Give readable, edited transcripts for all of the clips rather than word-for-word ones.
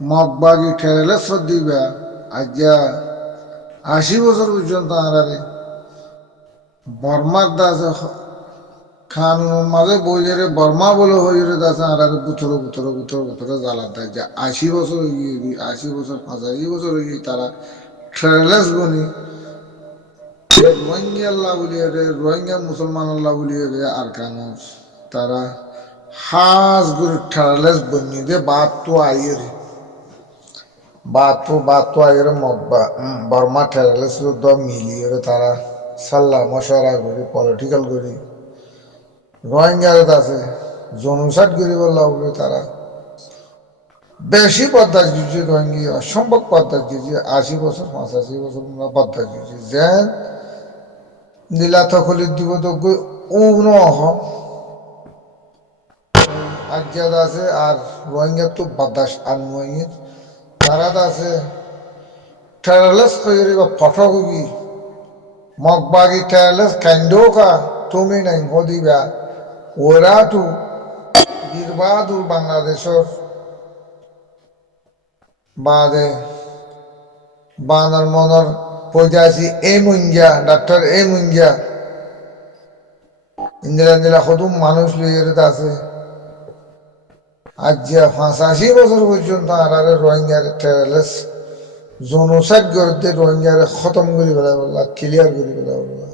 মগবাগি ঠেলে দিবা আজ্ঞা 80 বছর পর্যন্ত আনারে বর্মার দাসে খান মাঝে বইলে বর্মা বলে হইরে দাসে আনারে বুথরে বুথরে বুথরে বুথরে জ্বালা দেয় যে 80 বছর হয়ে গিয়ে 80 বছর 85 বছর হয়ে গিয়ে তারা ট্রেলেস বনি রোহিঙ্গা আল্লাহ বলিয়ে রে রোহিঙ্গা মুসলমান আল্লাহ বলিয়ে রে আর কেন তারা হাজ করে ট্রেলেস বনি দে বাদ তো আইয়ে রে বাতো আইরে মগবা বর্মা ট্রেলেস দ মিলিয়ে রে তারা সাল্লাহ মশারা করি পলিটিক্যাল করি রোহিঙ্গার আছে জনসাট করি বললাম বলে তারা বেশি পদ্মাস গিয়েছে রোহিঙ্গি অসম্ভব পদ্মাস গিয়েছে 80 বছর 85 বছর পদ্মাস গিয়েছে যে নীলা তখলির দিব তো উগ্ন আজ্ঞাদ আছে আর রোহিঙ্গার তো বাদাস আর রোহিঙ্গির তারা আছে টেরলেস কইরে বা ফটো কবি মগবাগি টেরলেস কাইন্ডোকা তুমি নাই হদিবা ওরা তো বীরবাদুর বাংলাদেশের বাদে বানর মনর পৈদাসি এ মুঞ্জা ডাক্তার এ মুঞ্জা ইন্দিরা নীলা কদম মানুষ লইয়ে আছে আজ 85 বছর পর্যন্ত আর রোহিঙ্গার টেরলেস জনসাইড করতে রোহিঙ্গারে খতম করে ফেলা বললা ক্লিয়ার করে ফেলা বললা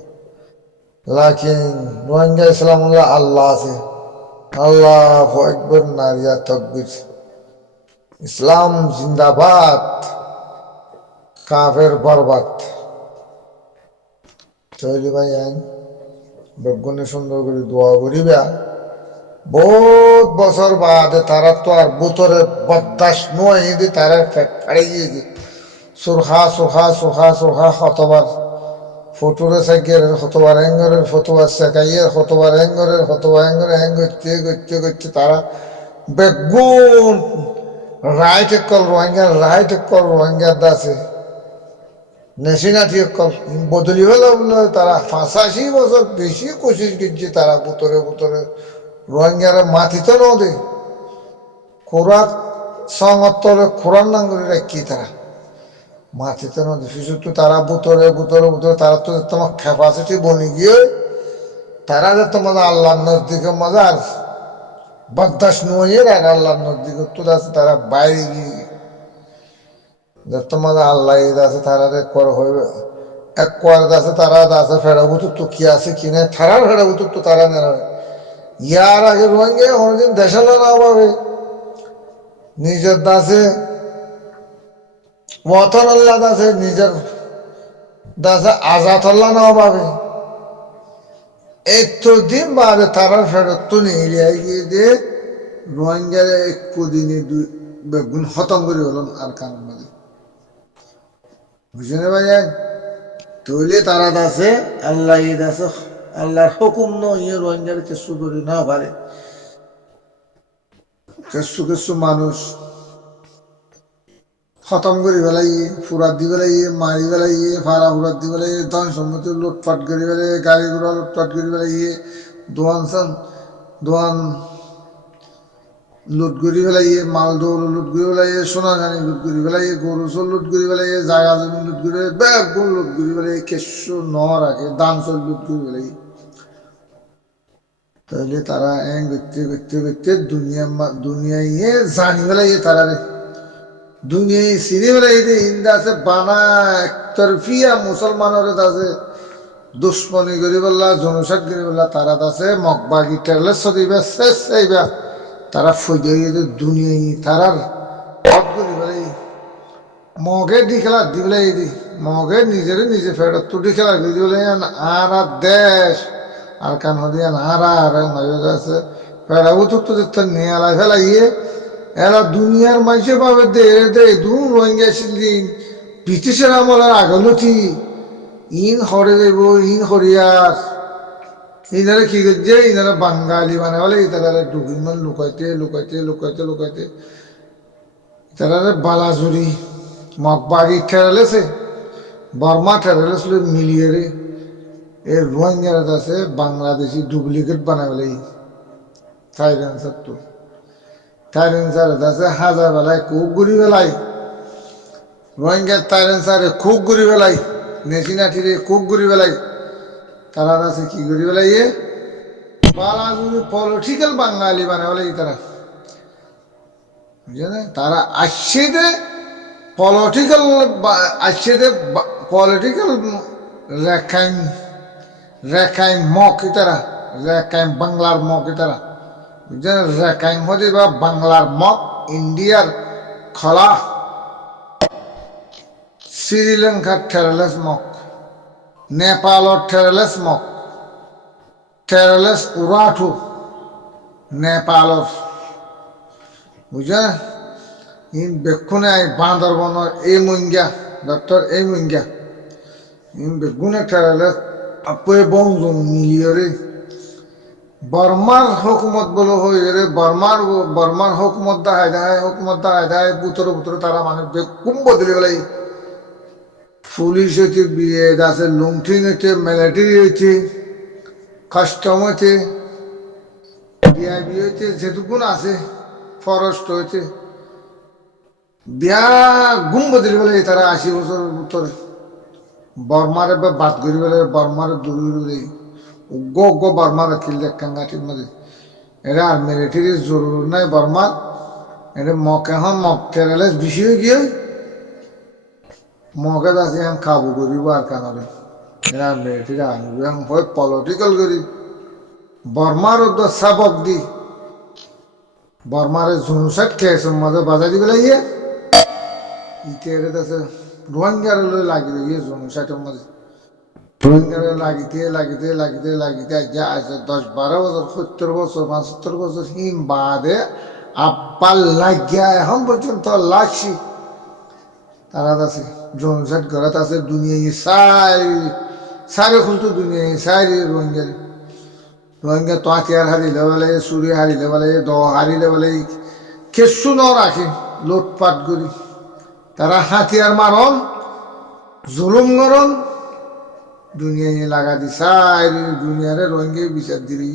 লাকিন রোহিঙ্গা ইসলামুল্লাহ আল্লাহ আছে আল্লাহ একবার নারিয়া তকবির ইসলাম জিন্দাবাদ কাফের বরবাদ তৈরি ভাই আইন বেগুনে সুন্দর করে দোয়া করিবা বহুত বছর বাদে তারা তো আর বুতরে বদাস নয় তারা ফাড়ে গিয়ে সুরখা সুখা সুখা সুখা কতবার ফটোরে সাইকের কতবার হ্যাঙ্গরের ফটোবার সেকাইয়ের কতবার হ্যাঙ্গরের কতবার হ্যাঙ্গরে হ্যাং করতে করতে করতে তারা বেগুন রাইট কল রোহিঙ্গার দাসে নেশিনাথি কল বদলি হলো বলে তারা 85 বছর বেশি কোশিশ করছে তারা বুতরে বুতরে রোহিঙ্গারা মাথিতে ন দে কোরআন সংতরে কোরআন নাঙ্গরি রাখি তারা মাথিতে ন দিছো তো তারা বুতরে বুতরে বুতরে তারা তো তোমার ক্যাপাসিটি বনে গিয়ে তারা যে তোমার আল্লাহর নজদিকে মজার বদাস নয় আর আল্লাহর নজদিকে তো আছে তারা বাইরে গিয়ে যে তোমার আল্লাহ আছে তারা কর হইবে এক কোয়ার আছে তারা আছে ফেরাবুত তো কি আছে কি না তারার ফেরাবুত তো তারা নেয় ইয়ার আগে রোহিঙ্গা অনেকদিন দেশালো না পাবে নিজের দাসে ওয়াতন আল্লাহ দাসে নিজের দাসে আজাদ আল্লাহ না পাবে এতদিন বাদে তারার ফেরত তো নিয়ে গিয়ে দিয়ে রোহিঙ্গার একটু দিনে দুই বেগুন খতম করে হল আর কান মাঝে বুঝে নেবা যায় তৈলে তারা দাসে আল্লাহ দাসে আল্লাহর হুকুম নয় রোহিঙ্গার কিছু করি না পারে কিছু কিছু মানুষ খতম করে ফেলাইয়ে ফুরাত দি ফেলাইয়ে মারি ফেলাইয়ে ফাড়া ফুরাত দি ফেলাইয়ে ধন সম্পত্তি লুটপাট করে ফেলাইয়ে গাড়ি ঘোড়া লুটপাট করে ফেলাইয়ে দোয়ান লুট করে ফেলাইয়ে মাল দৌড় লুট করে ফেলাইয়ে সোনা গানি লুট করে ফেলাইয়ে গরু চল লুট করে ফেলাইয়ে জাগা জমি লুট করে ব্যাগ গোল লুট করে ফেলাইয়ে কেশু ন রাখে দান চল লুট করে ফেলাইয়ে তাহলে তারা করতে করতে করতে দুনিয়ায় জানি ফেলাইয়ে তারা রে দুনিয়ায় চিনি ফেলাইয়ে হিন্দা আছে বানা একতরফিয়া মুসলমানের আছে দুশ্মনী করি বললা জনসাট করি বললা তারা আছে মগবাগি টেরলে সদিবা শেষ চাইবা তারা ফজে দুনিয়ায় তারার পথ করি ফেলাই মগে দি খেলা দি ফেলাই দি মগে নিজে ফেরত তুটি খেলা দি বলে আর দেশ আর কান হদিয়ান আর আছে ফেরাবো তো নিয়ে আলাই ফেলাইয়ে এরা দুনিয়ার মানুষের ভাবে দে দু রোহিঙ্গা দিন ব্রিটিশের আমলের আগলতি ইন হরে দেব ইন হরিয়ার ইনারা কি করছে ইনারা বাঙালি মানে বলে তারা ডুবিমান লুকাইতে তারা বালাজুরি মগবাগি ঠেরালেছে বর্মা ঠেরালেছে মিলিয়ে রে এর রোহিঙ্গারা আছে বাংলাদেশি ডুপ্লিকেট বানাবে সাইলেন্সার তো তাইরেন্সারে আছে হাজার বেলায় খুব ঘুরি বেলায় রোহিঙ্গার তাইরেন্সারে খুব ঘুরি বেলায় নেচিনাটিরে খুব ঘুরি বেলায় তারা আছে কি ঘুরি বেলায় বালাগুলি পলিটিক্যাল বাঙালি মানে বলে তারা বুঝলেন তারা আসছে দে পলিটিক্যাল আসছে দে পলিটিক্যাল রেখাইন রেখাইন মক তারা রেখাইন বাংলার মক তারা বুঝলেন রেখাইন হতে বা বাংলার মক ইন্ডিয়ার খলা শ্রীলঙ্কার টেরলেস মক নেপালর টেরলেস মক টেরলেস উরাঠু নেপালর বুঝলেন ইন বেক্ষণে আই বান্দরবনের এই মুঙ্গা ডক্টর এই মুঙ্গা ইন বেগুনে টেরলেস আপে বংজুম মিলিয়রে বর্মার হুকুমত বলো হয়ে রে বর্মার হুকুমত দাহায় বুতরে বুতরে তারা মানে বেকুম বদলে বেলাই পুলিশ হচ্ছে বিয়ে আছে লুংটিং হচ্ছে মিলিটারি হচ্ছে কাস্টম হচ্ছে ডিআইবি হচ্ছে যেটুকুন আছে ফরেস্ট হচ্ছে বিয়া গুম বদলে বেলে তারা 80 বছর উত্তরে বর্মারে বাদ করি বেলে বর্মারে দূরে উগ্র বর্মার কিল কাঙ্গাটির মধ্যে এরা আর মিলিটারির জরুর নাই বর্মার এটা মক এখন মক টেরলেস বেশি হয়ে গিয়ে মকে আছে এখন কাবু করিব আর কানারে এরা মিলিটারি আনব এখন হয় পলিটিক্যাল করি বর্মার উদ্যোগ সাবক দি বর্মারে জুনুসাট খেয়েছে মাঝে বাজাই দিবে লাগিয়ে ইতিহারে আছে রোহিঙ্গার লাগি গিয়ে জুনুসাটের মাঝে রোহিঙ্গারে লাগিতে আজ 10-12 বছর 70 বছর 75 বছর হিম বাদে আব্বাল লাগিয়া এখন পর্যন্ত লাগছি তারা আছে জনসাট ঘরত আছে দুনিয়া সারে খুলতো দুনিয়া সারি রোহিঙ্গা তো আঁকিয়ার হারিলে বলে চুরি হারিলে বলে দ হারিলে বলে কেসু ন রাখে লোটপাট করি তারা হাতিয়ার মারন জুলুম গরম দুনিয়া লাগা দি সাইরে দুনিয়ারে রোহিঙ্গা বিচার দিলি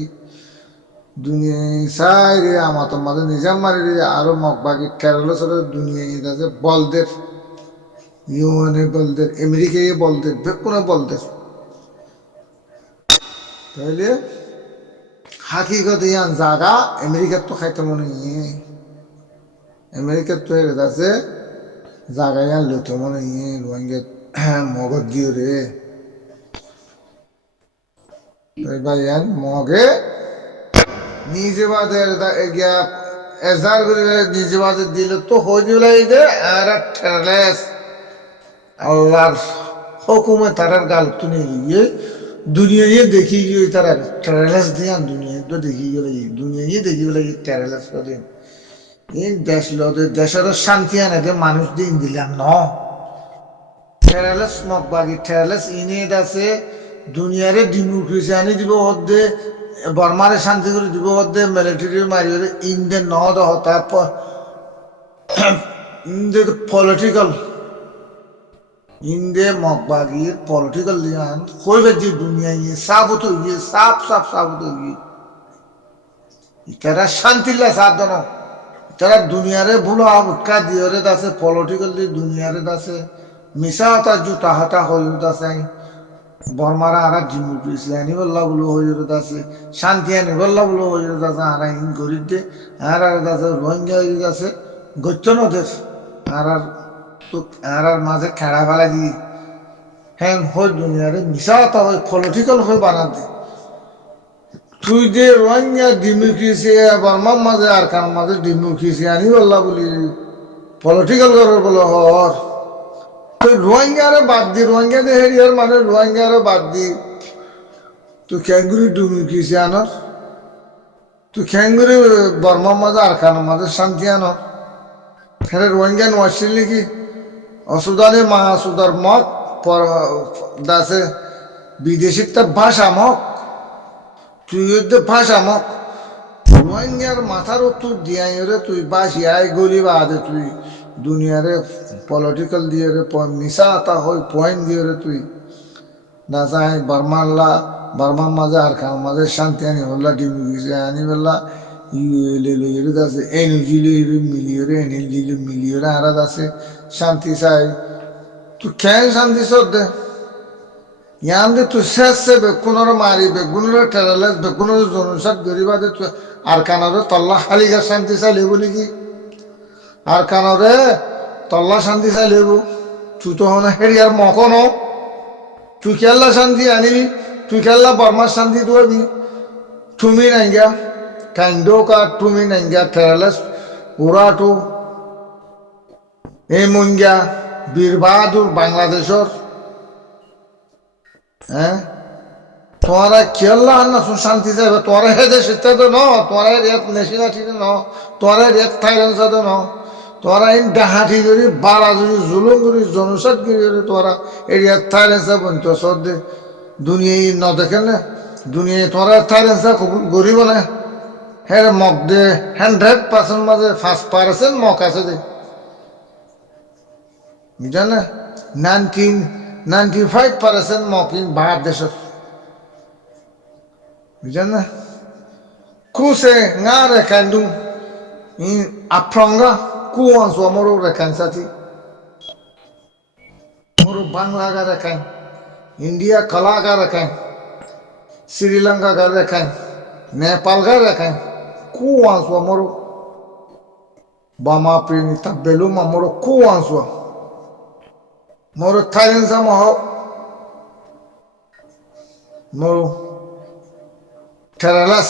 দুনিয়া সাইরে আমার তো মাঝে নিজাম মারি আরো মগবাগি কেরল সাথে দুনিয়া আছে বলদের ইউএনএ বলদের আমেরিকায় বলদের বেকুনে বলদের তাইলে হাকিগত ইয়ান জাগা আমেরিকার তো খাইতে মনে আমেরিকার তো হেরে আছে জাগা ইয়ান লইতে মনে রোহিঙ্গা মগজ দিও রে ভাইয়ান মগে নিজে বাদে গিয়া এজার করে নিজে বাদে দিলে তো হয়ে যে আর ঠেলেস আল্লাহর হুকুমে তারার গাল তুলে গিয়ে দুনিয়া দেখি গিয়ে তারা টেরেলেস দিয়ান দুনিয়া তো দেখি গেলে দুনিয়া দেখি গেলে টেরেলেস দিন এই দেশ দেশের শান্তি আনে দে মানুষ দিন দিলাম ন টেরেলেস মগবাগি টেরেলেস ইনে আছে দুনিয়ারে ডেমোক্রেসি আনি দিব হদ্দে বর্মারে শান্তি করে দিব হদ্দে মিলিটারি মারি ইন্ডিয়ান নদ হতা ইন্ডিয়া পলিটিক্যাল ইন্ডিয়া মগবাগির পলিটিক্যাল দিয়ান কইবে যে দুনিয়া সাবত হয়ে সাবত হয়ে তারা শান্তিল্লা সাব দেন তারা দুনিয়ারে ভুলা উৎকা দিয়ে আছে পলিটিক্যাল দিয়ে দুনিয়ারে আছে মিশা হতা জুতা হাতা হয়ে আছে বর্মারা আর ডেমোক্রেসি আনি বললা বলে হয়ে আছে শান্তি আনি বললা বলে হয়ে আছে আর ইন গরিব দে আর আছে রোহিঙ্গা হয়ে আছে গচ্ছ নদেশ আর মাঝে খেড়া ফেলা দিয়ে হ্যাঁ হয় দুনিয়ারে মিশা হতা হয় পলিটিক্যাল হয়ে বানা দে তুই যে রোহিঙ্গা ডেমোক্রেসি বর্মার মাঝে আর কার মাঝে ডেমোক্রেসি আনি বললা বলি পলিটিক্যাল করার বলে হর রোহিঙ্গারে বাদ দি রোহিঙ্গা দে হেরিয়ার মানে রোহিঙ্গারে বাদ দি তুই ক্যাঙ্গুরি ডেমোক্রেসি আনর তুই ক্যাঙ্গুরি বর্মার মাঝে আর কার মাঝে শান্তি আনর ফেরে রোহিঙ্গা নোয়াছিল নাকি অসুদানে মাসুদার মক দাসে বিদেশির তা ভাষা মক তুই ভাষা মক রোহিঙ্গার মাথার তুই দিয়াই রে তুই বাসিয়াই গলি বাদে তুই দুনিয়ারে পলিটিক্যাল দিয়ে রে মিশা আতা হয় পয়েন্ট দিয়ে রে তুই না চাই বর্মার মাঝে আর খান মাঝে শান্তি আনি বললা ডেমোক্রেসি আনি বললা ইউএলএল আছে এনজিল মিলিয়রে এনএলজিল মিলিয়রে আরাদ আছে শান্তি চাই তুই কেন শান্তি চোদ্দে ইয়ান তুই শেষে বেগুনের মারি বেগুনের টেরালেস বেগুনের জনসাত গরিবাদে তুই আর কানরে তল্লা খালিগা শান্তি চাইলে বলি কি আর কানরে তল্লা শান্তি চাইলে তুই তো হন হেরিয়ার মকন তুই খেললা শান্তি আনিবি তুই খেললা বর্মার শান্তি তুই তুমি নাইগা কাইন্ডো কা তুমি নাইগা টেরালেস উড়াটু এই মঙ্গা বীর বাহাদুর বাংলাদেশর হ্যাঁ তোমারা কেল্লা না শান্তি যাবে তোরা হে দেশ তো ন তোরা রেত নেশিনা ঠিক ন তোরা রেত থাইল্যান্ড সাথে ন তোরা ইন ডাহাটি করি বাড়া যদি জুলুম করি জনসাদ করি তোরা এরিয়া থাইল্যান্ড বন্ধু সদ্যে দুনিয়ায় ন দেখেন না দুনিয়ায় তোরা থাইল্যান্ড কবুল গরিব না হ্যাঁ মগ দে 100% মাঝে 5% মক আছে দে বুঝলেন না 95% মক ইন ভারত দেশের বুঝলেন না কুসে nga rekan dung in apronga kuwan so moro rekan sati moro bangla ga rekan india kala ga rekan sri lanka ga rekan nepal ga rekan kuwan so moro bama prinita beluma moro kuwan so moro thailand sa mo moro Teralas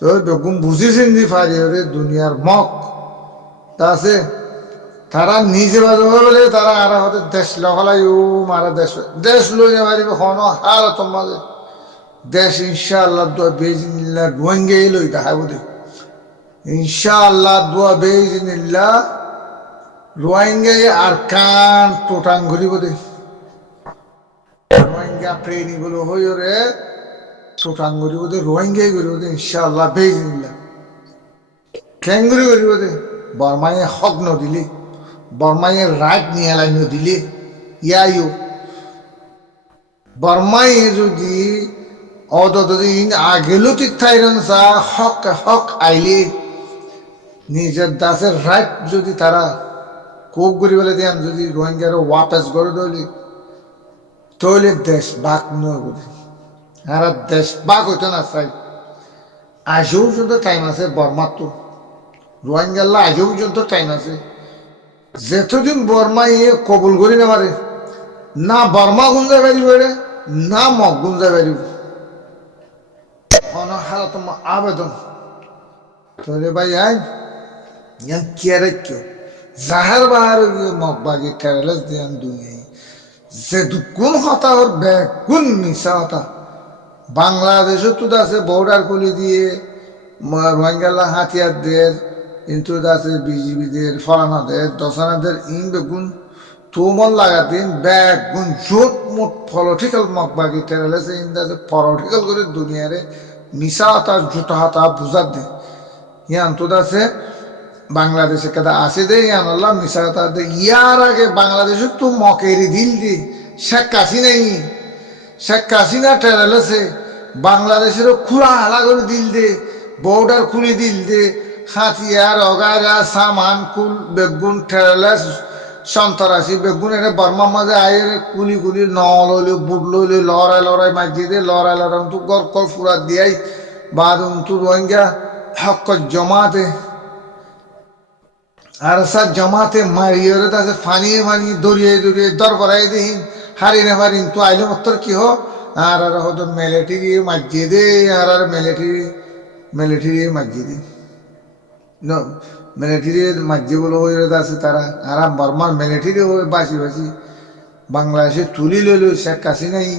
তো বেগুন বুঝিছেন দি পারি ওরে দুনিয়ার mock তাছে তারা নিজে বাজে বলে তারা আর হতে দেশ লহলাই ও মারা দেশ দেশ লই না পারিব কোন হাল তোমাদের দেশ ইনশাআল্লাহ দোয়া বেজিনিল্লাহ রোহিঙ্গা লই দেখাবো দে ইনশাআল্লাহ দোয়া বেজিনিল্লাহ রোহিঙ্গা আর কান টোটাং ঘুরিব দে রোহিঙ্গা প্রেমী গুলো হই রে টোটাং ঘুরিব দে রোহিঙ্গাই ঘুরিব দে ইনশাআল্লাহ বেজিনিল্লাহ কেঙ্গুরি ঘুরিব দে বর্মায়ে হক ন দিলি বর্মায়ে রাইট নিয়ে লাই ন দিলি ইয়াইও বর্মায়ে যদি অদদিন আগেলো ঠিক থাইরন সা হক হক আইলে নিজের দাসের রাইট যদি তারা কোক করি বলে দেন যদি রোহিঙ্গার ওয়াপস করে দিলি তাহলে দেশ বাক নয় বলে আর দেশ বাক হইতো না চাই আজও পর্যন্ত টাইম আছে বর্মার তো রোহিঙ্গাল্লা আজও পর্যন্ত টাইম আছে যেতদিন বর্মা ইয়ে কবুল করি না পারে না বর্মা গুঞ্জা পারিব না মগ গুঞ্জা পারিব অনহারত আবেদন তোরে ভাই আই ইয়ান কিয়ারে কেউ জাহার বাহার মগ বাগি কেরালাস দিয়ান দুনিয়ায় যে কোন হতা ওর ব্যাগ কোন মিশা হতা বাংলাদেশও তো আছে বর্ডার খুলে দিয়ে রোহিঙ্গালা হাতিয়ার দের কিন্তু আছে বিজিবিদের ফলানাদের দশানাদের ইন বেগুন তোমল লাগা দিন ব্যাগ গুণ জোট মোট পলিটিক্যাল মগ বাগি কেরালাসে ইন আছে পলিটিক্যাল করে দুনিয়ারে মিশা হতা জুতা হতা বুঝার দে ইয়ান তো আছে বাংলাদেশে কেদা আসে দে ইয়ান আল্লাহ মিশা হতা দে ইয়ার আগে বাংলাদেশে তো মকেরি দিল দি শেখ হাসিনা টেরালেছে বাংলাদেশের খোলা হালা করে দিল দে বর্ডার খুলে দিল দে হাতিয়ার অগারা সামান কুল বেগুন টেরালেস সন্তরাসি বেগুন এনে বর্মার মাঝে আয়ের কুলি কুলি ন লইলে বুট লইলে লড়াই মাঝি দে লড়াই তু গর কল ফুরা দিয়াই বাদ তু রোহিঙ্গা হক জমাতে আর সা জমাতে মারিয়ে তাছে ফানিয়ে দরিয়ে দর করাই দিন হারি না পারিন তো আইলে মত্তর কি হো আর হয়তো মিলিটারি মাঝিয়ে দে আর মিলিটারি মাঝিয়ে দে মিলিটারি মাঝি বলে হয়ে আছে তারা আর বর্মার মিলিটারি হয়ে বাসি বাংলাদেশে তুলি লইল শেখ হাসিনাই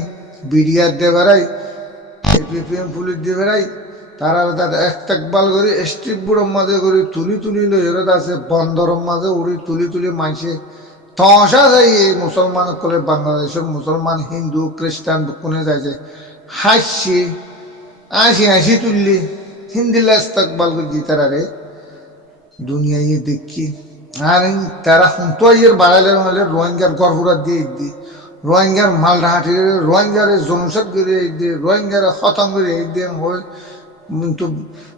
বিডিআর দিয়ে বেড়াই এপিপিএম পুলিশ দিয়ে বেড়াই তারা তাদের একবাল করে স্ট্রিপ বুড়োর মাঝে করে তুলি লই আছে বন্দরের মাঝে উড়ি তুলি মাইসে তসা যাই এই মুসলমান করে বাংলাদেশের মুসলমান হিন্দু খ্রিস্টান কোনে যাইছে হাসি তুললি হিন্দিলা ইস্তেকবাল করে জিতারা রে দুনিয়ায় দেখি আর তারা হুঁতো ইয়ের বাড়াইলে হলে রোহিঙ্গার গড়ফুরা দিয়ে রোহিঙ্গার মালটা হাঁটি রোহিঙ্গারে জনসাদ করে এই দিয়ে রোহিঙ্গারে খতম করে এই দিয়ে হই কিন্তু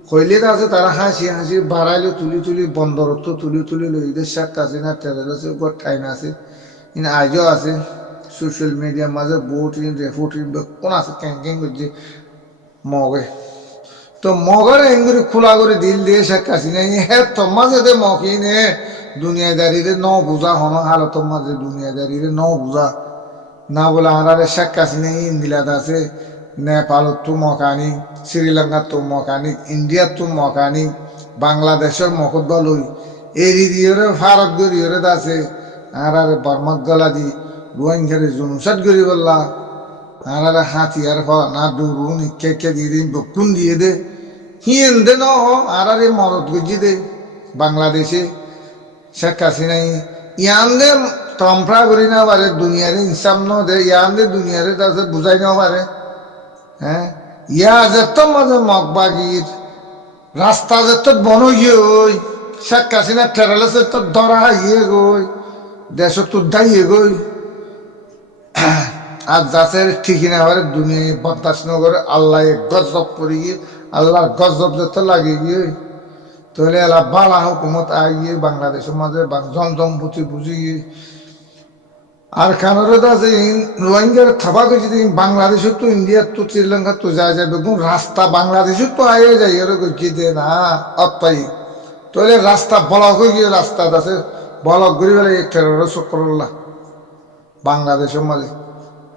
হইলে আছে তারা হাসি হাসি বাড়াইলে তুলি তুলি বন্দরত্ব তুলি তুলি লইদের শেখ হাসিনা টেরেল আছে উপর টাইম আছে ইন আজও আছে সোশ্যাল মিডিয়ার মাঝে বহুত রেফুটি কোন আছে ক্যাঙ্কিং করছে মগে তো মগের এঙ্গুরি খোলা করে দিল দিয়ে শেখ হাসিনা হে তোমার যাতে মকিনে দুনিয়াদারিরে ন বুঝা হন হালত মাঝে দুনিয়াদারিরে ন বুঝা না বলে আনারে শেখ হাসিনা ইন্দিলাত আছে নেপালত তো মকানি শ্রীলঙ্কার তো মকানি ইন্ডিয়ার তো মকানি বাংলাদেশের মকদ্দা লই এরি দিয়ে ভারত গরিয়রে আছে আনারে বর্মাত গলা দি রোহিঙ্গারে জনসাদ গরি বললা আনারে হাতিয়ার না দৌড়ুন কে দিয়ে দিন দক্ষুণ দিয়ে দে হিয়েন দে ন আনারে মদত গজি দে বাংলাদেশে শেখ হাসিনা ইয়ান দে তম্পরা করি না পারে দুনিয়ারে হিসাব ন দে ইয়ান দে দুনিয়ারে তাতে বুঝাই না পারে হ্যাঁ ইয়া যেত মাঝে মগবাগির রাস্তা যেত বন গিয়ে ওই শেখ হাসিনা ট্রেভেলার্স তো ধরা ইয়ে গই দেশ তো দাইয়ে গই আর যাচ্ছে ঠিকই না পারে দুনিয়ায় বরদাস্ত ন করে আল্লাহ গজব করে গিয়ে আল্লাহর গজব যেত লাগে গিয়ে তাহলে এলা বালা হুকুমত আইয়ে বাংলাদেশের মাঝে জমজম পুঁথি বুঝি গিয়ে আর কানাডা আছে রোহিঙ্গার থাবা গেছি বাংলাদেশের তো ইন্ডিয়ার তো শ্রীলঙ্কার তো যায় যাবে কোন রাস্তা বাংলাদেশের তো আইয়ে যায় এর গেছি দে না অপাই তাহলে রাস্তা বলক হয়ে গিয়ে রাস্তা আছে বলক ঘুরি বেলা টেরোর শুক্রল্লাহ বাংলাদেশের মাঝে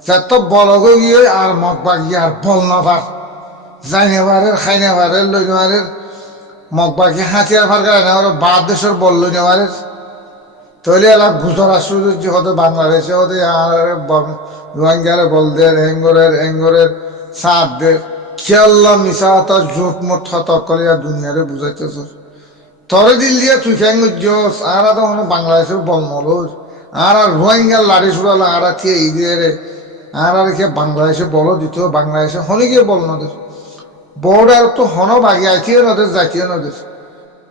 যত বলক হয়ে গিয়ে আর মগ বাগিয়ে আর বল না পার যাই নেবারের খাই নেবারের লই নেবারের মগ বাগিয়ে হাতিয়ার ফার গাড়ি নেওয়ার বাদ দেশের বল লই নেবারের তাহলে এলা গুজরাট সুযোগ হতে বাংলাদেশে হতে রোহিঙ্গারে বলদের এঙ্গরের সাদদের খেয়াল্লা মিশা হতা জোট মোট হত করে দুনিয়ারে বুঝাইতেছ তরে দিল দিয়ে তুই খেয়ে জোস আর তখন বাংলাদেশের বল নলর আর রোহিঙ্গার লাড়ি ছুড়ালো আর খেয়ে এই দিয়ে রে আর খেয়ে বাংলাদেশে বলো দিত বাংলাদেশে হনে গিয়ে বল নদের বর্ডার তো হন বাগি আইতিও নদের জাতীয় নদের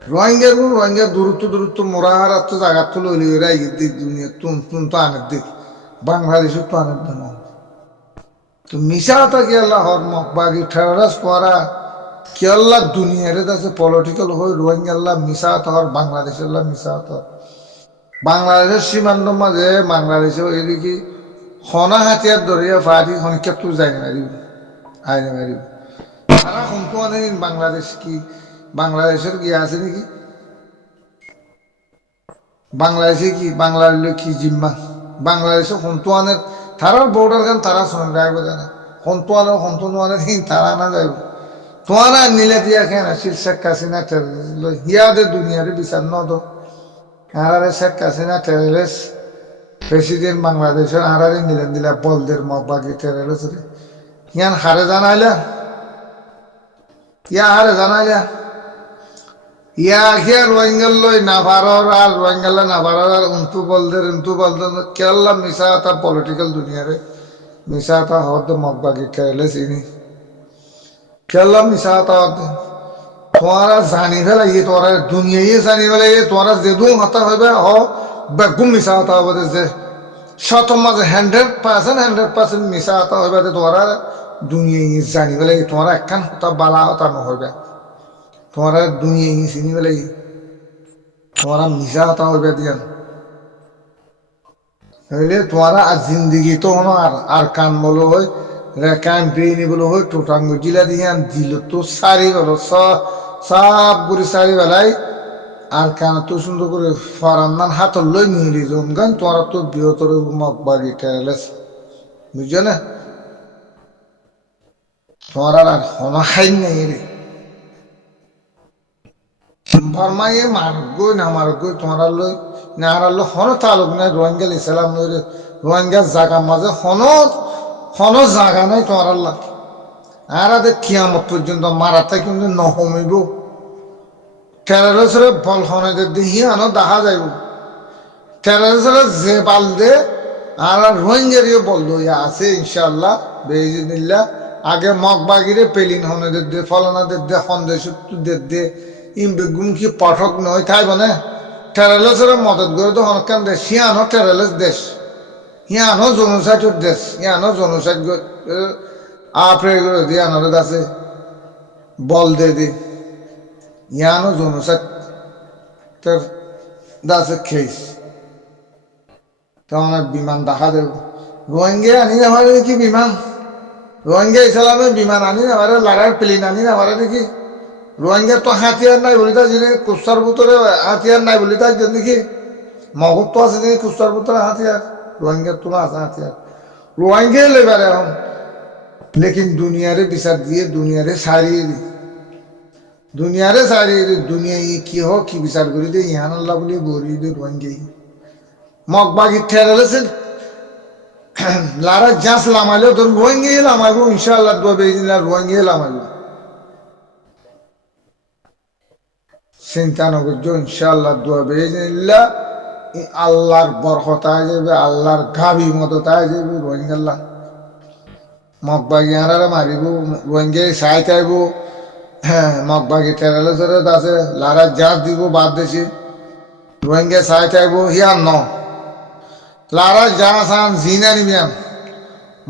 রোহিঙ্গা দূরত্ব মোরাহার তো জায়গা তো লইলি এরা দিক দুনিয়া তুন তো আনের দিক বাংলাদেশের তো আনের দেন তো মিশা থাকে আল্লাহ হর মকবাগি ঠেরাস পড়া কি আল্লাহ দুনিয়ারে আছে পলিটিক্যাল হয়ে রোহিঙ্গা আল্লাহ মিশা হর বাংলাদেশের আল্লাহ মিশা হর বাংলাদেশের সীমান্ত মাঝে বাংলাদেশে এদিকে হনা হাতিয়ার ধরিয়া ফাটি হনিকা তো যাই না মারিব আইনে মারিব তারা সম্পূর্ণ বাংলাদেশ কি বাংলাদেশের কি আছে নাকি বাংলাদেশে কি বাংলাদেশের কি জিম্মা বাংলাদেশে সন্তুয়ানের তারার বর্ডার গান তারা শুনে রাখবে জানে সন্তুয়ানের তারা না যাইব তোমারা নিলে দিয়া কেন শেখ হাসিনা হিয়াদে দুনিয়ারে বিচার নদ আরারে শেখ হাসিনা টেরেলেস প্রেসিডেন্ট বাংলাদেশের আরারে নিলেন দিলা বলদের মগবাগি টেরেলেস ইয়ান হারে জানাইলা ইয়া হারে জানাইলা ইয়া খেয়ে রোহিঙ্গাল লই না পারর আর রোহিঙ্গাল্লা না পারর আর উন্তু বলদের কেল্লা মিশা তা পলিটিক্যাল দুনিয়ারে মিশা তা হদ মগবাগি টেরেলে চিনি কেল্লা মিশা তা তোমারা জানি ফেলাই তোরা দুনিয়ায় জানি ফেলাই তোরা যেদু হতা হবে হ বেগুম মিশা হতা হবে যে শত মাঝে 100% মিশা হতা হবে তোরা দুনিয়ায় জানি ফেলাই তোরা একখান হতা বালা হতা নহবে তোমরা দুনিয়া চিনি পেলে তোমরা মিশা হতা হইবে দিয়ান হইলে তোমরা আর জিন্দগি তো হনো আর কান বলো হয় কান পেয়ে বলো হয় টোটাঙ্গ জিলা দিয়ান দিল তো সারি বলো সব করে সারি বেলাই আর কান তো সুন্দর করে ফরান্নান হাতর লই মিলি জমগান তোমরা তো বৃহত্তর মগবাগি টেরেলেস বুঝছো না তোমরা আর হনা খাই নাই রে ফরমাইয়ে মারগই না মারগই তোমরা লই না হারালো হন তালুক নাই রোহিঙ্গা ইসলাম লই রোহিঙ্গা জাগা মাঝে হন জাগা নাই তোমরা আল্লাহ আর কিয়ামত পর্যন্ত মারাতে কিন্তু নহমিব টেরোরিস্টরে বল হনে দেখি আনো দেখা যাইব টেরোরিস্টরে যে বাল দে আর রোহিঙ্গারিও বল দইয়া আছে ইনশাআল্লাহ বেইজিনিল্লাহ আগে মগবাগিরে পেলিন হনে দে ফলানা দে সন্দেশ দে ইম বেগুম কি পাঠক নয় তাই বনে টেরোরিস্টরে মদত করে তো হনকান দেশ শিয়ানো টেরোরিস্ট দেশ ইয়ানো জনসাইডর দেশ ইয়ানো জনসাইড আপরে দিয়ে আনারদ আছে বল দে দি ইয়ানো জনসাইড তোর দাসে খেয়েছ তখন বিমান দেখা দেব রোহিঙ্গা আনি না পারে কি বিমান রোহিঙ্গা ইসলামের বিমান আনি না পারে লড়ার প্লেন আনি না পারে দেখি রোহিঙ্গার তো হাতিয়ার নাই বলি তাই যিনি কুস্তার ভিতরে হাতিয়ার নাই বলি তাই দেখি মগজ তো আছে দেখি কুস্তার ভিতরে হাতিয়ার রোহিঙ্গার তোলা আছে হাতিয়ার রোহিঙ্গা লেবার এখন লেকিন দুনিয়ারে বিচার দিয়ে দুনিয়ারে সারিয়ে দি দুনিয়ারে সারিয়ে দি দুনিয়া কি হোক কি বিচার করি দিয়ে ইহান আল্লাহ বলি গড়ি দিয়ে রোহিঙ্গাই মগবাগি ঠেলেছেন লারা জাস লামাইলেও তোর রোহিঙ্গা লামাইবো ইনশাআল্লাহ দোয়া বেদিন রোহিঙ্গা লামাইবো চিন্তা নকরছো ইনশাআল্লাহ দোয়া বেদিনিল্লাহ আল্লাহর বরকত আয় যাবে আল্লাহর গাভি মতো তাই যাবে রোহিঙ্গা মগবাগি হারারে মারিব রোহিঙ্গা সাই চাইব হ্যাঁ মগবাগি ঠেলে ধরে আছে লারা জাস দিব বাদ দেশে রোহিঙ্গা সাই চাইব হিয়ার ন লারা জাস আন জিনা নিবিয়ান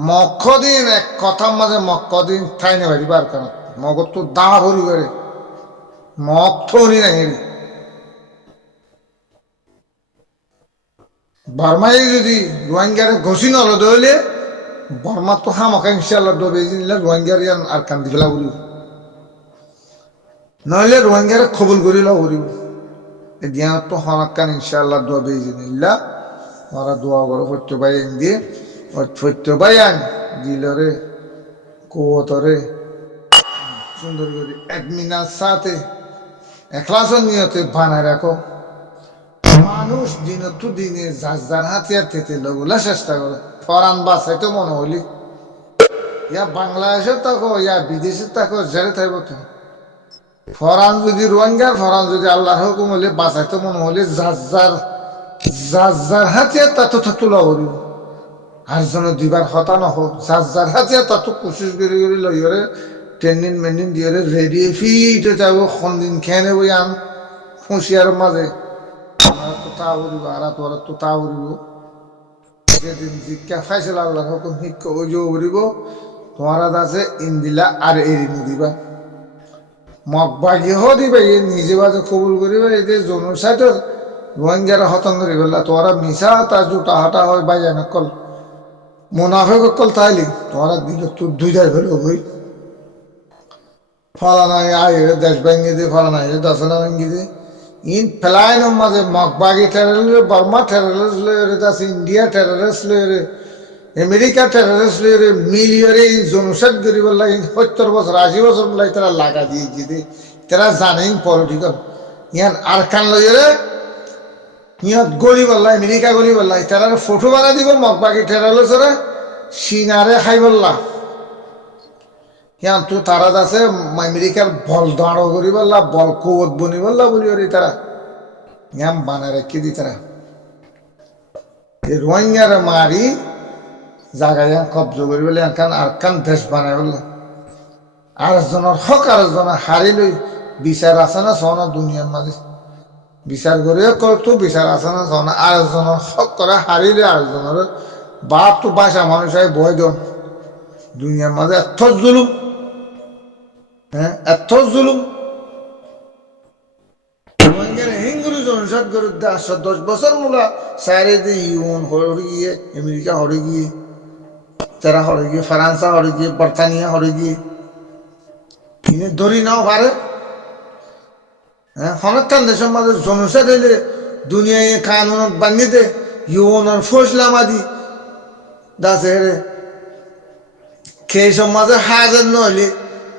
মক্ষদিন এক কথার মাঝে মক্ষদিন ঠাই নে পারিবার কারণ মগর তো দা ভরি করে মগ থরি নাই বর্মায় যদি রোহিঙ্গারে ঘষি নলদ হইলে বর্মা তো হামাকা ইনশাআল্লাহ ডবে দিলে রোহিঙ্গার ইয়ান আর কান্দি ফেলা উড়িব নইলে রোহিঙ্গারে কবুল করিলা উড়িব এই দিয়া তো হনাক্কান ইনশাআল্লাহ ডবে দিলা ওরা দোয়া করো সত্য ভাই দিয়ে সত্য ভাই আন দিলরে কুয়তরে সুন্দর করে একমিনার সাথে এখলাসের নিয়তে বানায় রাখো মানুষ দিন তো দিনে যার যার হাতিয়ার থেকে লোকগুলা চেষ্টা করে ফরান বাসাইতো মনে হলি ইয়া বাংলাদেশে থাকো ইয়া বিদেশে থাকো জেলে থাকবো তো ফরান যদি রোহিঙ্গার ফরান যদি আল্লাহর হুকুম হলে বাঁচাইতো মনে হলে যার যার হাতিয়ার তা তো তোলা করিব আর যেন দিবার হতা নহক যার হাতিয়ার তা তো কোশিশ করে লইরে ট্রেনিং মেনিং দিয়ে রেডি ফিটে যাবো সন্দিন খেয়ে নেবো আন হুঁশিয়ার মাঝে তো তা উড়িব আর তোরা তো তা উড়িব যেদিন শিক্ষা ফাইছিল আল্লাহ হুকুম শিক্ষা ওই যে উড়িব তোমার আছে ইন্দিলা আর এড়ি নিদিবা মগবাগি হ দিবা এ নিজে বাজে কবুল করিবা এই যে জনসাইডের রোহিঙ্গারা হতন করি ফেললা তোরা মিশা তা জুটা হাঁটা হয় বাইয়া নকল মুনাফেক অকল তাইলি তোরা দিল তোর দুইটাই ফেলে বই ফলানা আয় দেশ ভেঙে দে ফলানা দশনা ভেঙে দে ইন ফেলাইন মাঝে মগবাগি টেররিস্ট বর্মা টেররিস্ট লয়ে আছে ইন্ডিয়া টেররিস্ট লয়ে আমেরিকা টেররিস্ট লয়ে মিলিয়রে জনসাদ গরিব লাগে 70 বছর 80 বছর লাই তারা লাগা দিয়ে দিতে তারা জানেন পলিটিক্যাল ইয়ান আর কান লয়ে ইয়াত গরিব আল্লাহ আমেরিকা গরিব আল্লাহ তারা ফটো বানা দিব মগবাগি টেররিস্ট সিনারে খাই বললা ইয়ান তো তারা আছে আমেরিকার বল দাঁড়ো করি বললা বল কৌত বনি বললা বলি ওরে তারা ইয়াম বানা রেখে দি তারা এই রোহিঙ্গার মারি জায়গায় কব্জ করি বলে এখান আর কান দেশ বানায় বললা আর জনের হক আর জনের হারি লই বিচার আছে না সোনা দুনিয়ার মাঝে বিচার করে করতো বিচার আছে না সোনা আর জনের হক করে হারিলে আর জনের বাপ তো বাসা মানুষ হয় বয় জন দুনিয়ার মাঝে এত জুলুম হ্যাঁ এত জুলুম হিঙ্গুরি জনসাদ করে 10 বছর মূলা সারে দিয়ে ইউন হরে গিয়ে আমেরিকা হরে গিয়ে তারা হরে গিয়ে ফ্রান্সা হরে গিয়ে বর্তানিয়া হরে গিয়ে কিনে ধরি নাও পারে হ্যাঁ হনকান দেশের মাঝে জনসাদ এলে দুনিয়ায় কানুনত বানিয়ে দে ইউনের ফসলামা দি দাসে খেয়ে সমাজে হাজার নহলে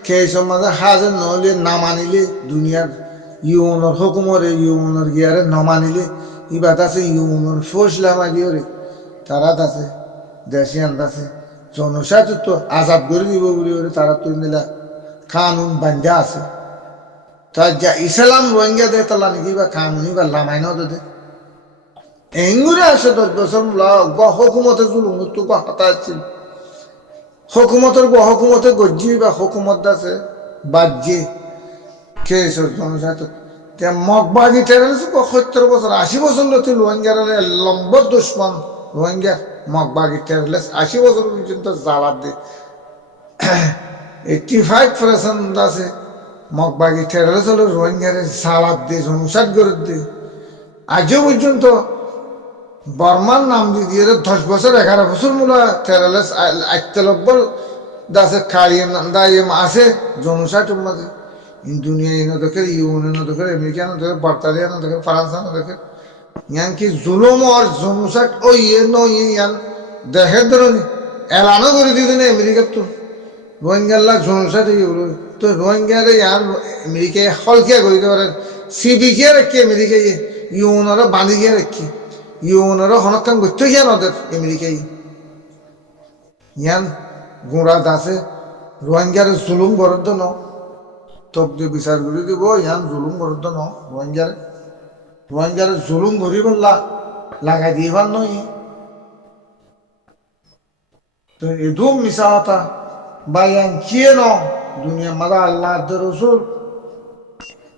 খেয়ে সমাজে হাজার নহলে না মানিলে দুনিয়ার ইউনের হুকুমরে ইউনের গিয়ারে না মানিলে ইবাদ আছে ইউনের ফসলামা দিয়ে রে তারা আছে দেশিয়ান আছে জনসাদ তো আজাদ করে দিব বলি ওরে তারা তো নিলা কানুন বান্ধা আছে তার যা ইসলাম রোহিঙ্গা দে তালা নাকি বা কানুনি বা লামাই না দে এঙ্গুরে আসে 10 বছর হুকুমতে জুলুম তো হতা আছিল হুকুমতের হুকুমতে গজ্জি বা হুকুমত আছে বাজ্যে খেয়েছে জনসাদ মগবাগি টেররিস্ট 70 বছর 80 বছর লোক রোহিঙ্গার লম্বর দুশ্মন রোহিঙ্গা মগবাগি টেরলেস 80 বছর পর্যন্ত জ্বালাপ দিয়ে 85% আছে মগবাগি টেরলেস হলো রোহিঙ্গারে জ্বালাপ দিয়ে জনসাদ করে দিয়ে আজও পর্যন্ত বর্মার নাম দিয়ে 10 বছর 11 বছর মূলা টেরলেস আইতে লব্বর দাসে খাইয়ে দাইম আছে জনসাটের মাঝে দুনিয়া এনে দেখে ইউন এনে দেখে আমেরিকা এনে দেখে বর্তালিয়া এনে দেখে ফ্রান্স এনে দেখে ইয়ান কি জুলুম আর জনসাট ও ইয়ে ন ইয়ান দেখে ধরুন এলানো করে দিতে না আমেরিকার তো রোহিঙ্গাল্লা জনসাট তো রোহিঙ্গারে ইয়ান আমেরিকায় হলকিয়া করে দিতে পারেন সিবিকে রাখি আমেরিকায় ইউনরা বাঁধি গিয়ে রাখি ইউনরা হনকান করতে গিয়ে ওদের আমেরিকায় ইয়ান গোড়া দাসে রোহিঙ্গারে জুলুম বরদ্দ ন তোক যে বিচার করে দিব ইয়ান জুলুম বরদ্দ ন রোহিঙ্গারে জুলুম ধরি বললা লাগাই দিবার নয় তো এদম মিশা হতা বা ইয়ান কিয়ে ন দুনিয়া মাদা আল্লাহ রসুল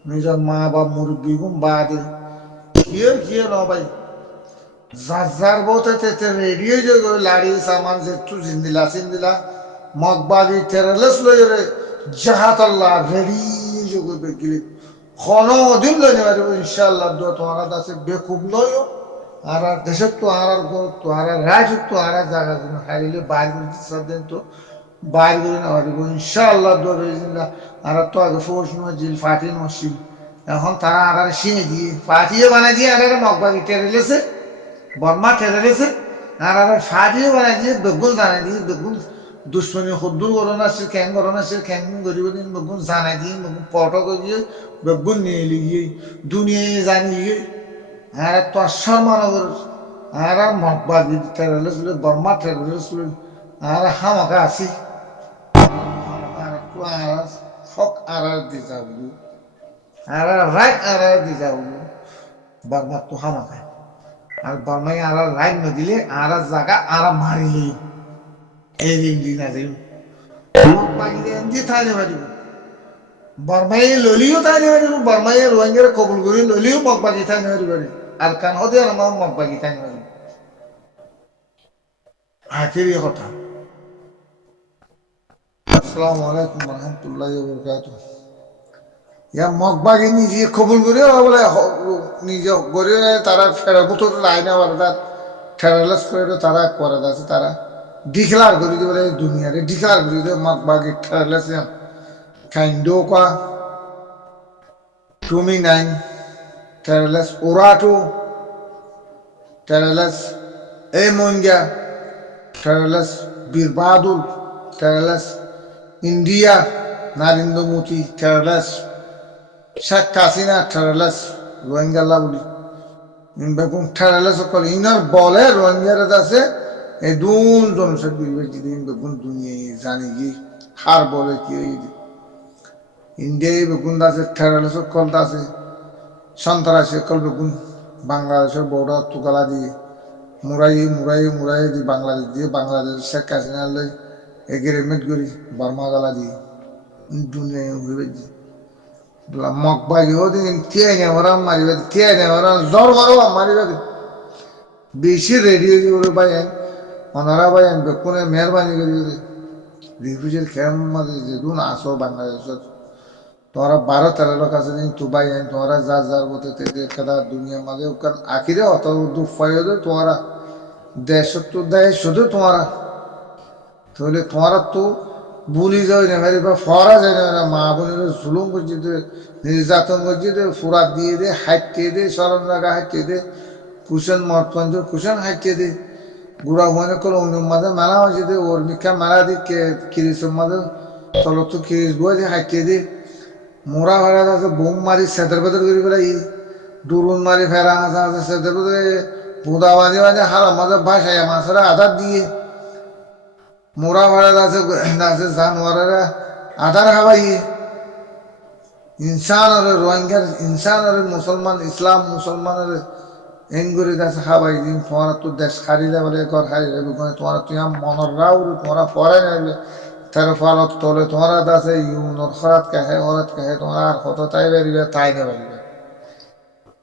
নিজের মা বাপ মুরব্বী গুম বাদে কিয়ে ন ভাই যার বলতে রেডিও যে লাড়ি সামান যে তু জিন্দিলা মগবাগি টেরলেস লইরে জাহাত আল্লাহ রেডি যে করবে গিলে কোনো দিন লইনে পারিব ইনশাআল্লাহ দোয়া তোমার কাছে বেকুব নয় আর দেশের তো আর তো আর রাজ তো আর জায়গা হারিলে বাইর করে দিন তো বাইর করে না পারিব ইনশাআল্লাহ দোয়া রয়েছিলা আর তো আগে ফোর্স নজিল ফাটি নসিল এখন তারা আর শিঙে দিয়ে ফাটিয়ে বানাই দিয়ে আর মগবাগি টেরলেসে বর্মা টেরলেসে আর ফাটিয়ে বানাই দিয়ে বেগুন জানাই দিয়ে বেগুন দুশ্মনী সদ্দুর করোনা সে খ্যাং গরিব দিন বেগুন জানাই দিয়ে বেগুন পটক দিয়ে বেগুন নিয়ে লিগিয়ে দুনিয়ায় জানিয়ে আর তো সম্মানগর আর মগবাগি টেরলেস বর্মা টেরলেস আর হামাকা আছি আর হক আর দি যাব আর রাইট আর দি যাব বর্মা তো হামাকা আর বর্মাই আর রাইট না দিলে আর জায়গা আর মারিলে এই দিন আছে মগবাগি দিয়ে থাইলে পারিব বর্মাই ললিও থাইলে পারিব বর্মাই রোহিঙ্গার কবুল করে ললিও মগবাগি থাইলে পারিব আর কান হতে আর মগবাগি থাইলে পারিব আখেরি কথা আসসালামু আলাইকুম রহমতুল্লাহি ওয়া বারাকাতুহু ইয়া মগবাগি নিজে কবুল করে বলে নিজে করে তারা ফেরা বুতর লাইনা বারদার টেরলেস করে তারা করে আছে তারা ডিক্লার করে দিবে দুনিয়ারে ডিক্লার করে দিবে মগবাগি টেরলেস কাইন্ডো কা টুমি নাইন টেরলেস ওরাটো টেরলেস এ মঙ্গা টেরলেস বীর বাহাদুর টেরলেস ইন্ডিয়া নরেন্দ্র মোদী টেরলেস শেখ হাসিনা টেরলেস রোহিঙ্গাল্লা বলি বেগুন টেরলেস সকল ইনার বলে রোহিঙ্গারা আছে এই দুন জনসংখ্যা দিন বেগুন দুনিয়ায় জানি গিয়ে হার বলে কি ইন্ডিয়ায় বেগুন আছে টেরলেস সকল আছে সন্ত্রাসী সকল বেগুন বাংলাদেশের বর্ডার তুকালা দিয়ে মুরাই দিয়ে বাংলাদেশ দিয়ে বাংলাদেশ শেখ হাসিনা লই এগ্রিমেন্ট করি বর্মা গালা দিয়ে দুনিয়ায় হইবে মগবাগি দিন টিয়াই নেওয়ারা মারিবে টিয়াই নেওয়ারা জ্বর মারো মারিবে বেশি রেডিও করে ভাই ওনারা ভাই বেকুনে মেহরবানি করি রিফিউজির ক্যাম্প মাঝে যেদিন আসো বাংলাদেশত তোমরা 12-13 লোক আছে দিন তু ভাই তোমরা যার মতো কেদা দুনিয়ার মাঝে ওখান আখিরে অত দুঃখ পাই তোমরা দেশ তো দেয় শুধু তোমরা তাহলে তোমরা তো বুলি যায় না ভাই বা ফরা যায় না মা বোনের জুলুম করছি দে নির্যাতন করছি দে ফুরাত দিয়ে দে হাইটিয়ে দে সরম জায়গা হাইটিয়ে দে কুশন মতপঞ্চ কুশন হাইটিয়ে দে গুড়া মনে করো অন্য মাঝে মেলা হয়েছে দে ওর মিখা মেলা দি কিরিসের মাঝে চলো তো কিরিস বই দে হাইটিয়ে দে মোরা ভাড়া আছে বোম মারি সেদের বেদর করি পেলাই ডুরুন মারি ফেরা আছে সেদের বেদরে বুদা বাঁধি বাঁধে হারা মাঝে ভাসায় মাছেরা আধার দিয়ে মোরা ভাড়া আছে জানোয়ারেরা আধার খাওয়াইয়ে ইনসান আর রোহিঙ্গার ইনসান আর মুসলমান ইসলাম মুসলমানের এঙ্গুরি আছে খাওয়াই দিন তোমার তো দেশ হারিলে বলে ঘর হারিয়ে তোমার তুই মনের রাও তোমরা পরে নেবে তার ফলত তোলে তোমার আছে ইউনোর হরাত কাহে তোমার আর কত তাই বেরিবে তাই নে বেরিবে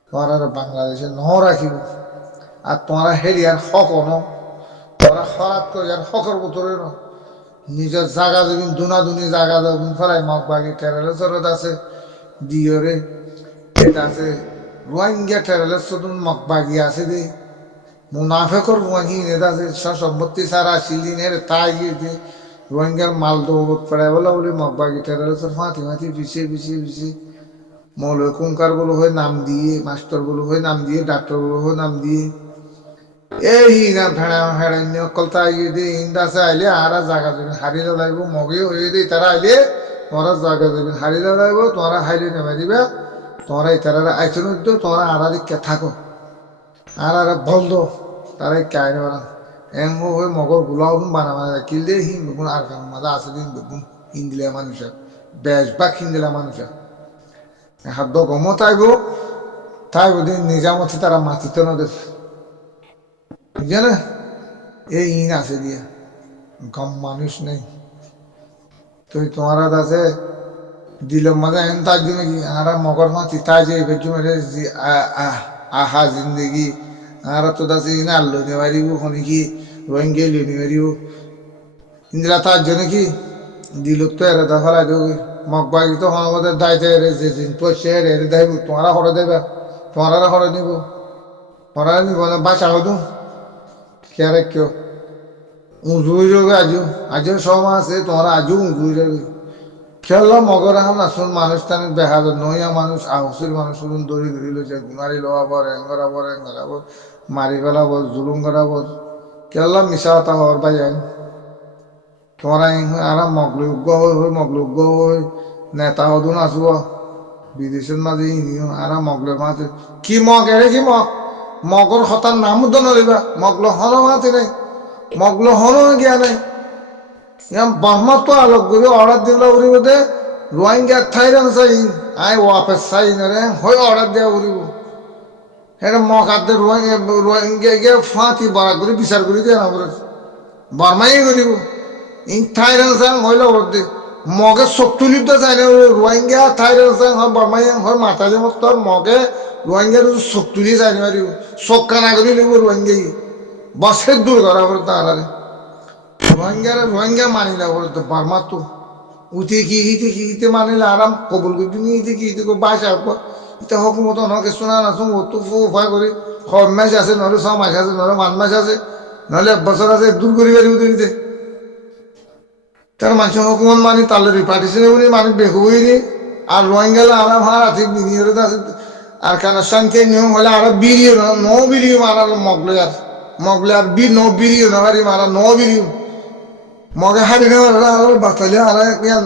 তোমার আর বাংলাদেশে ন রাখিব আর তোমরা হেরি আর হক ন ওরা হরাত করে আর ফকর বোতরে নিজের জাগা জমিন দুনাদুনি জাগা জমিন ফেলাই মগবাগি টেরালে চরত আছে দিয়রে এটা আছে রোহিঙ্গা টেরালে চতুন মগবাগি আছে দে মুনাফেকর রোহিঙ্গি নেতা আছে সম্পত্তি সারা শিলিনের তাই গিয়ে রোহিঙ্গার মাল দৌড় পড়ায় বলে বলে মগবাগি টেরালে চর ফাঁতি ফাঁতি পিছিয়ে মৌলভী কুঙ্কারগুলো হয়ে নাম দিয়ে মাস্টারগুলো হয়ে নাম দিয়ে ডাক্তারগুলো হয়ে নাম দিয়ে এই না ভেড়া ভেড়ান্য কলতা ইয়ে দিয়ে ইন্দাসে আইলে আরা জাগা যাবেন হারিয়ে লাগবো মগে হয়ে দিয়ে তারা আইলে তোমরা জাগা যাবেন হারিয়ে লাগবো তোমরা হাইলে নেমে দিবে তোমরা এই তারা আইসন তোমরা আরা দিকে থাকো আর বল দো তারাই কায়নে বানা এম হয়ে মগর গুলাও বানা কিনলে হিন বেগুন আর কাম মাদা আছে দিন বেগুন হিন্দিলা মানুষের বেশ বা হিন্দিলা মানুষের হাত গমো তাইব দিন নিজামতি তারা মাতিতে নদের বুঝছে না এই ইন আছে দিয়া গম মানুষ নেই তুই তোমার আছে দিল মজা এন তার জন্য কি আর মগর মাতি তাই যে বেজুমের আহা জিন্দগি আর তো দাসে ইনা আল্লো নিয়ে মারিব হনি কি রোহিঙ্গে লিয়ে মারিব ইন্দিরা তার জন্য কি দিল তো এরা দখলা দেবে মগবাগি তো আমাদের দায়িত্ব যে দিন পয়সা এর দেব তোমারা হরে দেবে তোমারা হরে নিব হরা নিব না বাঁচা হতো কে কেউ উঁচু যাবে আজও সব আছে তোমরা আজও উঁচু যাবে খেললো মগর এখন আসুন মানুষ টানের বেহাদ নইয়া মানুষ আহসির মানুষ শুনুন দড়ি ধরি লইছে গুনারি লওয়াবর এঙ্গরাবর মারি ফেলাবর জুলুম করাবর খেললাম মিশা হতা হওয়ার বাই তোমরা আর মগলুজ্ঞ হই নেতা হদুন আসব বিদেশের মাঝে ইনিও আর মগলের মাঝে কি মগ এরে কি মগর হতার নাম উদ্য নড়িবা মগল হন মাতি নাই মগল হন গিয়া নাই বাহমা তো আলোক করে অর্ডার দিলা উড়িব দে রোহিঙ্গা থাইরান চাই আই ওয়াপেস চাই রে হয়ে অর্ডার দেওয়া উড়িব এটা মগ আর রোহিঙ্গা গিয়ে ফাঁকি বড়া করে বিচার করে দিয়ে না বর্মাই করিব ইন থাইরান চাং হইল দে মগে চোখ তুলিতে চাই না রোহিঙ্গা থাইরান চাং হয় বর্মাই হয় মাথা যে তোর মগে রোহিঙ্গার চোখ তুলি চাই মারিব চোখ কানা করে লিব রোহিঙ্গা বসের দূর করা পড়ে তাহারে রোহিঙ্গা মানিলা বলে তো বার্মা তো উঠে কি হিতে মানিলে আরাম কবুল করবি নি হিতে কি হিতে বাসা এটা হকুমত নকে শোনা না শুন তো উপায় করি সব মাস আছে নহলে 6 মাস আছে নহলে 5 মাস আছে নহলে 1 বছর আছে দূর করি পারি উঠে তার মানুষ হকুমত মানি তাহলে রিপার্টিশন বলি মানুষ বেকু হইনি আর রোহিঙ্গালে আরাম হার আর্থিক বিনিয়োগ আছে আর কানাস্তানকে নিয়ম হলে আরো বিরিও ন বিরিও মারার মগলে আর ন বিরিও না হারি মারা ন বিরিও মগে হারি না বাতালে আর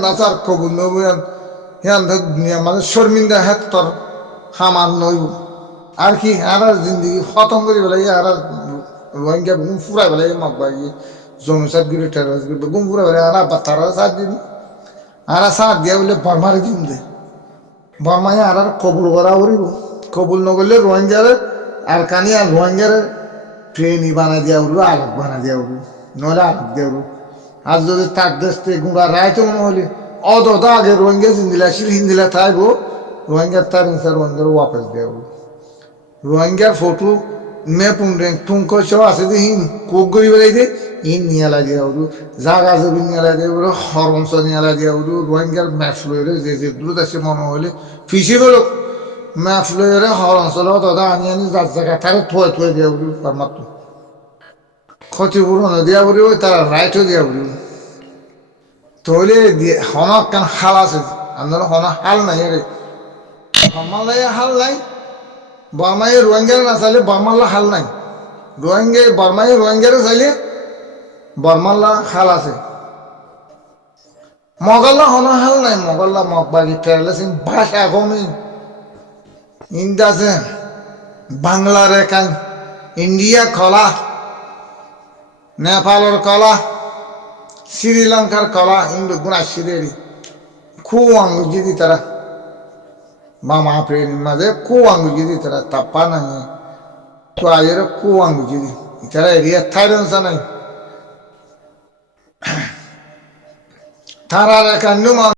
নাচার কবুল নব মানে শর্মিন্দা হাত তোর হামার নইব আর কি আর জিন্দগি খতম করি পেলাই আর রোহিঙ্গা গুম ফুরাই পেলাই মগবাগি জনসাদ গুলি টেরাস গুলি গুম ফুরাই পেলাই আর বাতারা সাত দিন আর সাত দিয়া বলে বর্মারে দিন দে বর্মায় আর কবুল করা উড়িব কবুল নগরলে রোহিঙ্গার আর কানি আর রোহিঙ্গার ট্রেনই বানাই দিয়া উঠবো আলোক বানাই দিয়া উঠবো নহলে আলোক দিয়া উঠবো আর যদি তার দেশ থেকে গুঁড়া রায় তো মনে হলে অদা আগে রোহিঙ্গা হিন্দিলা হিন্দিলা থাকবো রোহিঙ্গার তার রোহিঙ্গার ওয়াপস দেওয়া উঠবো রোহিঙ্গার ফটো মেপ টুঙ্ক সব আছে যে হিন কোক গড়ি বেড়াই দে ইন নিয়ালা দিয়া উঠবো জাগা জবি নিয়ালা দিয়া উঠবো হরমস নিয়ালা দিয়া উঠবো রোহিঙ্গার ম্যাপ লইলে যে দূরত আছে মনে হলে ফিসি গেল ম্যাপ লইলে হর অঞ্চল দাদা আনি যার জায়গা থাকে থুয়ে দিয়া উঠবো তার মাত্র ক্ষতিপূরণ দিয়া উঠব তারা রাইটও দিয়া উঠব তাহলে হনক কেন হাল আছে আপনার হন হাল নাই রে বর্মাল্লাই হাল নাই বর্মাই রোহিঙ্গার না চাইলে বর্মাল্লা হাল নাই বর্মাই রোহিঙ্গারে চাইলে বর্মাল্লা হাল আছে মগল্লা হন হাল নাই মগল্লা মগবাগি ট্রেলে ভাষা কমি ইন্দাছে বাংলার কান ইন্ডিয়া খলা নেপালের কলা শ্রীলঙ্কার কলা ইন্দু গুণা সিরেরি খুব আঙ্গুজি দি তারা মামা প্রেম মাঝে খুব আঙ্গুজি দি তারা তাপ্পা নাই তো আজের খুব আঙ্গুজি দি তারা এরিয়া থাইরনসা নাই তারা কান্নু